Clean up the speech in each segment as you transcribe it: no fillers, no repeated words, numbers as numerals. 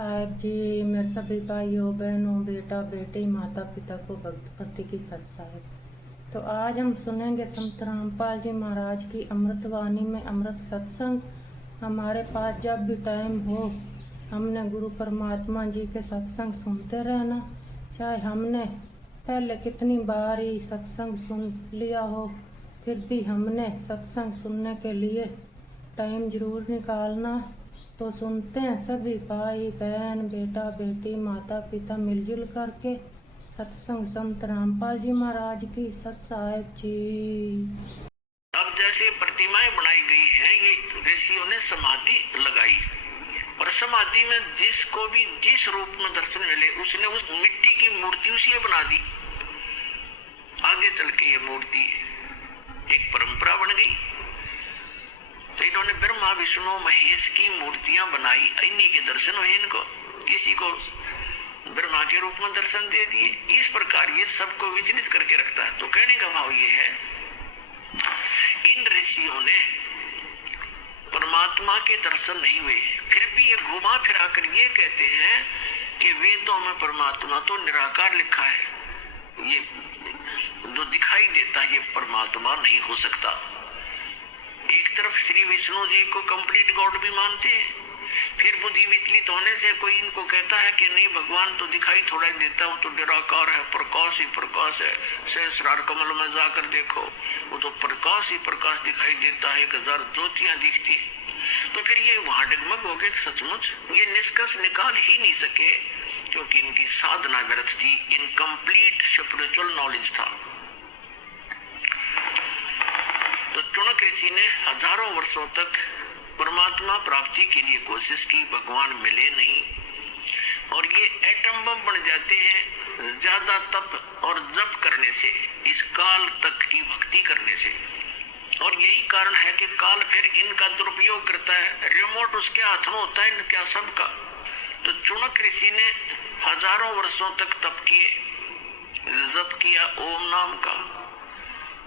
साहेब जी, मेरे सभी भाइयों बहनों बेटा बेटी माता पिता को भक्ति की सत साहेब। तो आज हम सुनेंगे संत रामपाल जी महाराज की अमृतवाणी में अमृत सत्संग। हमारे पास जब भी टाइम हो हमने गुरु परमात्मा जी के सत्संग सुनते रहना। चाहे हमने पहले कितनी बार ही सत्संग सुन लिया हो, फिर भी हमने सत्संग सुनने के लिए टाइम जरूर निकालना। तो सुनते हैं सभी भाई बहन बेटा बेटी माता पिता मिलजुल करके सत्संग संत रामपाल जी महाराज की सत साहेब जी। अब जैसे प्रतिमाएं बनाई गई हैं, ये ऋषियों ने समाधि लगाई और समाधि में जिसको भी जिस रूप में दर्शन मिले उसने उस मिट्टी की मूर्ति उसी बना दी। आगे चल के ये मूर्ति एक परंपरा बन गई। तो इन्होंने ब्रह्मा विष्णु महेश की मूर्तियां बनाई, इन्हीं के दर्शन हुए इनको। किसी को ब्रह्मा के रूप में दर्शन दे दिए। इस प्रकार ये सबको विचलित करके रखता है। तो कहने का भाव ये है, इन ऋषियों ने परमात्मा के दर्शन नहीं हुए, फिर भी ये घुमा फिरा कर ये कहते हैं कि वेदों में परमात्मा तो निराकार लिखा है, ये जो दिखाई देता है ये परमात्मा नहीं हो सकता। एक तरफ श्री विष्णु जी को कंप्लीट गॉड भी मानते हैं, फिर बुद्धि विचलित होने से कोई इनको कहता है कि नहीं भगवान तो दिखाई थोड़ा ही देता, वो तो निराकार है, प्रकाश ही प्रकाश है। सहस्रार कमल में जाकर देखो, वो तो प्रकाश ही प्रकाश दिखाई देता है, 1000 ज्योतियां दिखती है। तो फिर ये वहां डगमग हो गए। सचमुच ये निष्कर्ष निकाल ही नहीं सके, क्योंकि इनकी साधना व्यर्थ थी, इनकम्प्लीट स्पिरिचुअल नॉलेज था। तो चुनक ऋषि ने हजारों वर्षों तक परमात्मा प्राप्ति के लिए कोशिश की, भगवान मिले नहीं। और ये एटम बम बन जाते हैं ज्यादा तप और जप करने से, इस काल तक की भक्ति करने से। और यही कारण है कि काल फिर इनका दुरुपयोग करता है। रिमोट उसके हाथ में होता है क्या सबका। तो चुनक ऋषि ने हजारों वर्षों तक तप किए, जप किया ओम नाम का,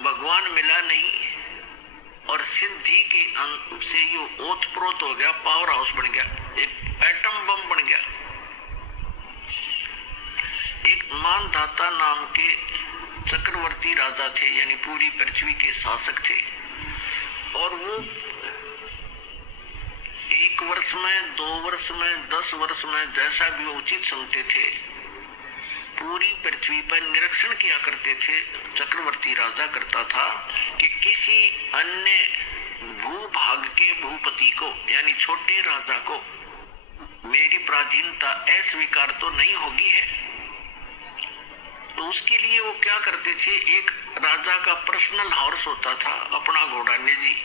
भगवान मिला नहीं। और सिद्धि के से यो ओतप्रोत हो गया, पावर हाउस बन गया, एक एटम बम बन गया। एक मानधाता नाम के चक्रवर्ती राजा थे, यानी पूरी पृथ्वी के शासक थे। और वो 1 वर्ष में 2 वर्ष में 10 वर्ष में जैसा भी वो उचित समझते थे, पूरी पृथ्वी पर निरीक्षण किया करते थे। चक्रवर्ती राजा करता था कि किसी अन्य भूभाग के भूपति को, यानी छोटे राजा को, मेरी प्राचीनता अस्वीकार तो नहीं होगी है। तो उसके लिए वो क्या करते थे, एक राजा का पर्सनल हॉर्स होता था, अपना घोड़ा निजी,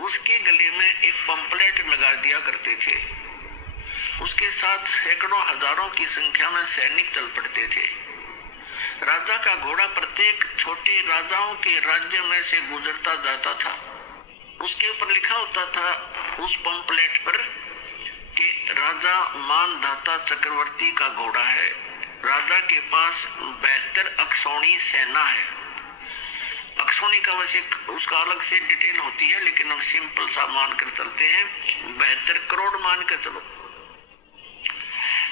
उसके गले में एक पंपलेट लगा दिया करते थे। उसके साथ सैकड़ों हजारों की संख्या में सैनिक चल पड़ते थे। राजा का घोड़ा प्रत्येक छोटे राजाओं के राज्य में से गुजरता जाता था। उसके ऊपर लिखा होता था उस पंपलेट पर कि राजा मानधाता चक्रवर्ती का घोड़ा है, राजा के पास 72 अक्षौणी सेना है। अक्षौणी का वैसे उसका अलग से डिटेल होती है, लेकिन हम सिंपल सा मानकर चलते हैं, 72 करोड़ मान कर चलो।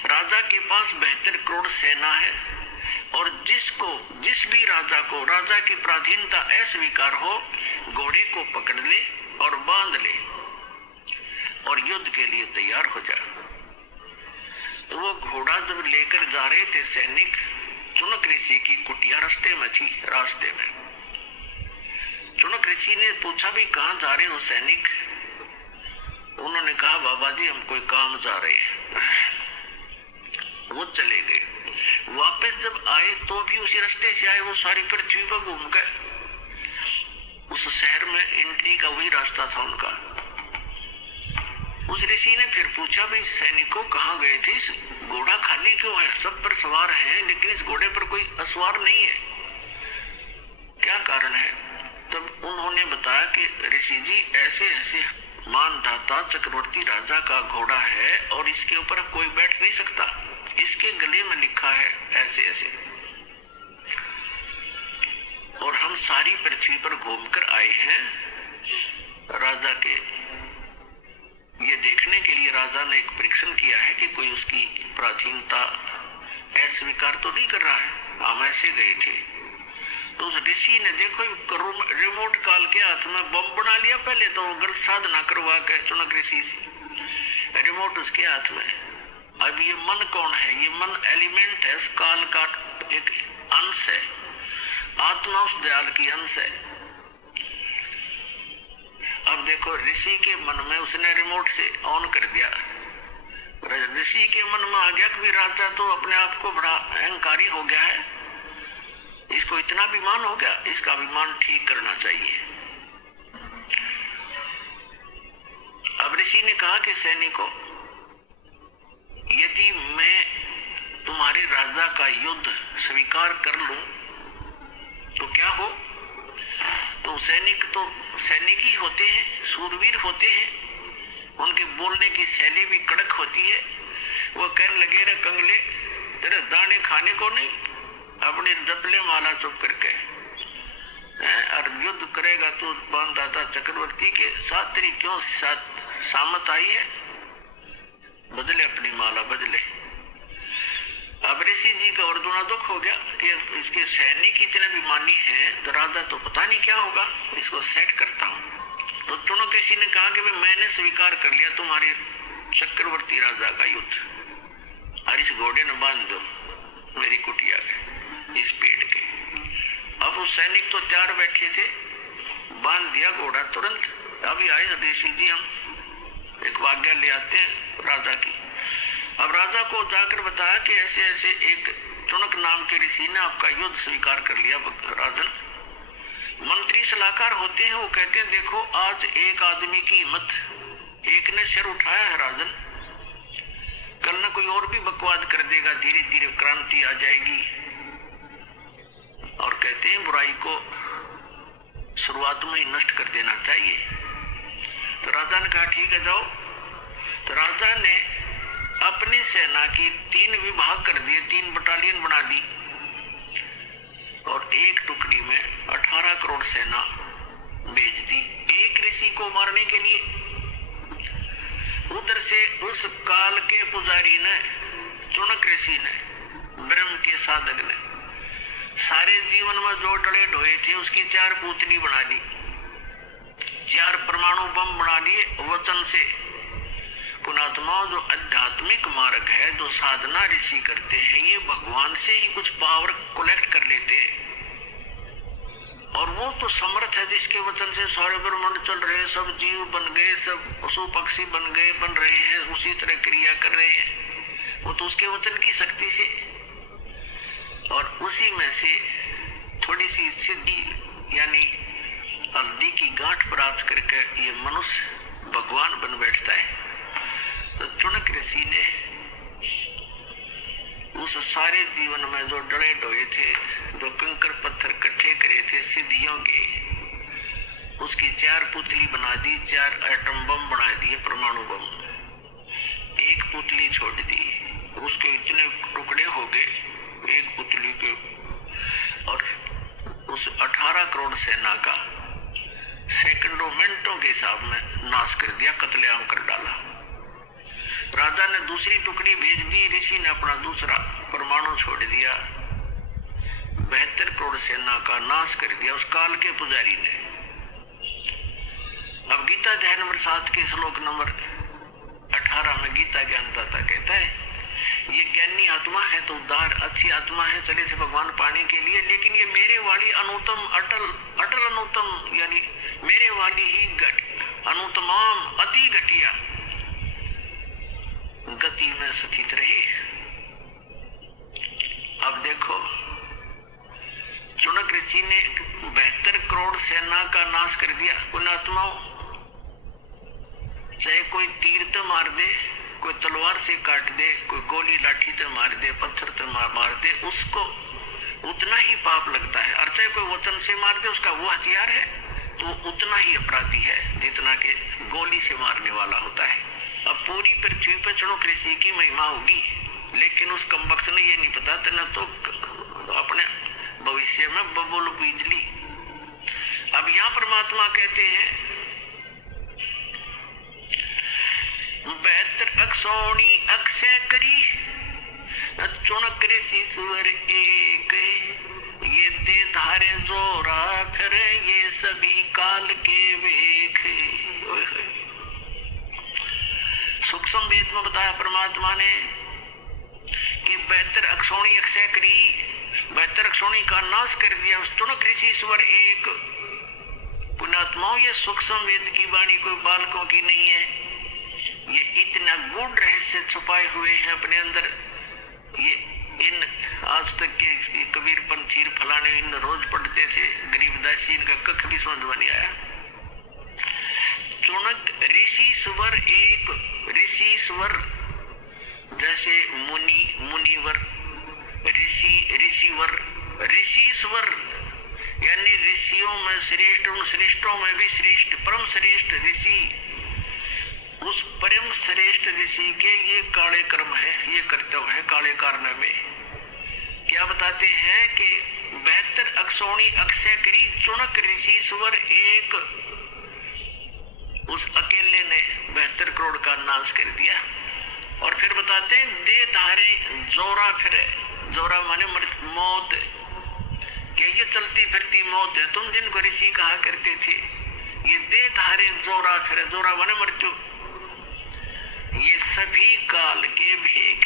राजा के पास 72 करोड़ सेना है। और जिस भी राजा को राजा की प्राधीनता अस्वीकार हो, घोड़े को पकड़ ले और बांध ले और युद्ध के लिए तैयार हो जाए। तो वो घोड़ा जब लेकर जा रहे थे सैनिक, चुनक ऋषि की कुटिया रास्ते में थी। रास्ते में चुनक ऋषि ने पूछा भी कहाँ जा रहे हो सैनिक? उन्होंने कहा बाबा जी हम कोई काम जा रहे हैं। वो चले गए। वापस जब आए तो भी उसी रास्ते से आए, वो सारी पृथ्वी पर घूम गए। उस शहर में एंट्री का वही रास्ता था उनका। उस ऋषि ने फिर पूछा भाई सैनिकों कहाँ गए थे, इस घोड़ा खाली क्यों है? सब पर सवार हैं लेकिन इस घोड़े पर कोई असवार नहीं है, क्या कारण है? तब उन्होंने बताया कि ऋषि जी ऐसे ऐसे मानधाता चक्रवर्ती राजा का घोड़ा है और इसके ऊपर कोई बैठ नहीं सकता, इसके गले में लिखा है ऐसे ऐसे। और हम सारी पृथ्वी पर घूमकर आए हैं राजा के ये देखने के लिए राजा ने एक परीक्षण किया है कि कोई उसकी प्राचीनता अस्वीकार तो नहीं कर रहा है। हम ऐसे गए थे तो उस ऋषि ने देखो रिमोट काल के हाथ में बम बना लिया। पहले तो गलत साधना करवा के चुनक ऋषि से रिमोट उसके हाथ में। अब ये मन कौन है? ये मन एलिमेंट है, उस काल का एक अंश है, आत्मा उस दयाल की अंश है। अब देखो ऋषि के मन में उसने रिमोट से ऑन कर दिया। ऋषि के मन में आ गया कि राजा तो अपने आप को बड़ा अहंकारी हो गया है, इसको इतना अभिमान हो गया, इसका अभिमान ठीक करना चाहिए। अब ऋषि ने कहा कि सैनिकों, यदि मैं तुम्हारे राजा का युद्ध स्वीकार कर लूं तो क्या हो? तो सैनिक ही होते हैं, सूरवीर होते हैं, उनके बोलने की शैली भी कड़क होती है। वो कहने लगे, रे कंगले, तेरे दाने खाने को नहीं, अपने दबले माला चुप करके और युद्ध करेगा तो बांधाता चक्रवर्ती के साथ तेरी क्यों सामत आई है? बदले अपनी माला बदले। अब ऋषि जी का और दुना दुख हो गया कि इसके सैनिक इतने अभिमानी हैं तो राजा तो पता नहीं क्या होगा, इसको सेट करता हूं। तो चुनक ऋषि ने कहा कि मैंने स्वीकार कर लिया तुम्हारे चक्रवर्ती राजा का युद्ध, और इस घोड़े ने बांध दो मेरी कुटिया के इस पेड़ के। अब वो सैनिक तो तैयार बैठे थे, बांध दिया घोड़ा तुरंत। अभी आए ऋषि जी, हम एक आज्ञा ले आते हैं राजा की। अब राजा को जाकर बताया कि ऐसे ऐसे एक चुनक नाम के ऋषि ने आपका युद्ध स्वीकार कर लिया। राजन, मंत्री सलाहकार होते हैं, वो कहते हैं देखो आज एक आदमी की हिम्मत, एक ने सिर उठाया है राजन, कल न कोई और भी बकवाद कर देगा, धीरे धीरे क्रांति आ जाएगी। और कहते हैं बुराई को शुरुआत में ही नष्ट कर देना चाहिए। तो राजा ने कहा ठीक है जाओ। तो राजा ने अपनी सेना की 3 विभाग कर दिए, 3 बटालियन बना दी और एक टुकड़ी में 18 करोड़ सेना भेज दी एक ऋषि को मारने के लिए। उधर से उस काल के पुजारी ने, चुनक ऋषि ने, ब्रह्म के साधक ने सारे जीवन में जो डले ढोए थे उसकी 4 पुतली बना ली, 4 परमाणु बम बना लिए वचन से। पुणात्माओं, जो आध्यात्मिक मार्ग है, जो साधना ऋषि करते हैं, ये भगवान से ही कुछ पावर कलेक्ट कर लेते हैं। और वो तो समर्थ है जिसके वचन से सारे ब्रह्मांड चल रहे हैं, सब जीव बन गए, सब पशु पक्षी बन रहे हैं, उसी तरह क्रिया कर रहे हैं। वो तो उसके वचन की शक्ति से और उसी में से थोड़ी सी सिद्धि यानी हल्दी की गांठ प्राप्त करके ये मनुष्य भगवान बन बैठता है। तो चुनक ऋषि ने उस सारे जीवन में जो डले डोए थे, जो कंकर पत्थर इकट्ठे करे थे सिद्धियों के, उसकी 4 पुतली बना दी, 4 एटम बम बना दिए, परमाणु बम। एक पुतली छोड़ दी, उसके इतने टुकड़े हो गए एक पुतली के, और उस 18 करोड़ सेना का सेकंडों मिनटों के हिसाब में नाश कर दिया, कत्लेआम कर डाला। राजा ने दूसरी टुकड़ी भेज दी, ऋषि ने अपना दूसरा परमाणु छोड़ दिया, 72 करोड़ सेना का नाश कर दिया उस काल के पुजारी ने। अब गीता अध्याय नंबर 7 के श्लोक नंबर 18 में गीता ज्ञानदाता कहता है, ये ज्ञानी आत्मा है तो उदार अच्छी आत्मा है, चले से भगवान पाने के लिए, लेकिन ये मेरे वाली अनुतम अटल अनुतम यानी मेरे वाली ही अनुतमाम अति घटिया गति में स्थित रहे। अब देखो चुनक ऋषि ने 72 करोड़ सेना का नाश कर दिया। पुण्यात्माओं, चाहे कोई तीर तो मार दे, कोई तलवार से काट दे, कोई गोली लाठी से मार दे, पत्थर से मार दे, उसको उतना ही पाप लगता है। और चाहे कोई वचन से मार दे, उसका वो हथियार है तो उतना ही अपराधी है जितना कि गोली से मारने वाला होता है। अब पूरी पृथ्वी पर चुनक ऋषि की महिमा होगी, लेकिन उस कमबख्त ने ये नहीं पता था, न तो अपने भविष्य में बबुल बिजली। अब यहाँ परमात्मा कहते हैं 72 अक्षौणी अक्षय करी, चुनक ऋषि सुवर एक, ये दे धारे जोरा फिर ये सभी काल के वेख। सूक्ष्म वेद में बताया परमात्मा ने कि 72 अक्षौणी अक्षय करी, 72 अक्षौणी का नाश कर दिया। चुनक ऋषि सुवर एक। पुण्यात्माओं, ये सूक्ष्म वेद की वाणी कोई बालकों की नहीं है, ये इतना गूढ़ रहस्य छुपाए हुए हैं अपने अंदर। ये इन आज तक के कबीर पंथी फलाने इन रोज पढ़ते थे, गरीबदासी इनका कख भी समझ में नहीं आया। चुनक ऋषि स्वर एक, ऋषि स्वर जैसे मुनि मुनिवर, ऋषि ऋषिवर, ऋषि स्वर यानी ऋषियों में श्रेष्ठ, उन श्रेष्ठों में भी श्रेष्ठ, परम श्रेष्ठ ऋषि। उस परम श्रेष्ठ ऋषि के ये काले कर्म है, ये कर्तव्य है काले कारण में। क्या बताते हैं कि 72 अक्षौणी अक्षय करी, चुनक ऋषि स्वर एक। उस अकेले ने 72 करोड़ का नाश कर दिया। और फिर बताते हैं दे धारे जोरा फिरे, जोरा माने मौत, क्या ये चलती फिरती मौत है। तुम जिनको ऋषि कहा करते थे, ये दे धारे जोरा फिरे, जोरा माने मृत्यु, ये सभी काल के भेद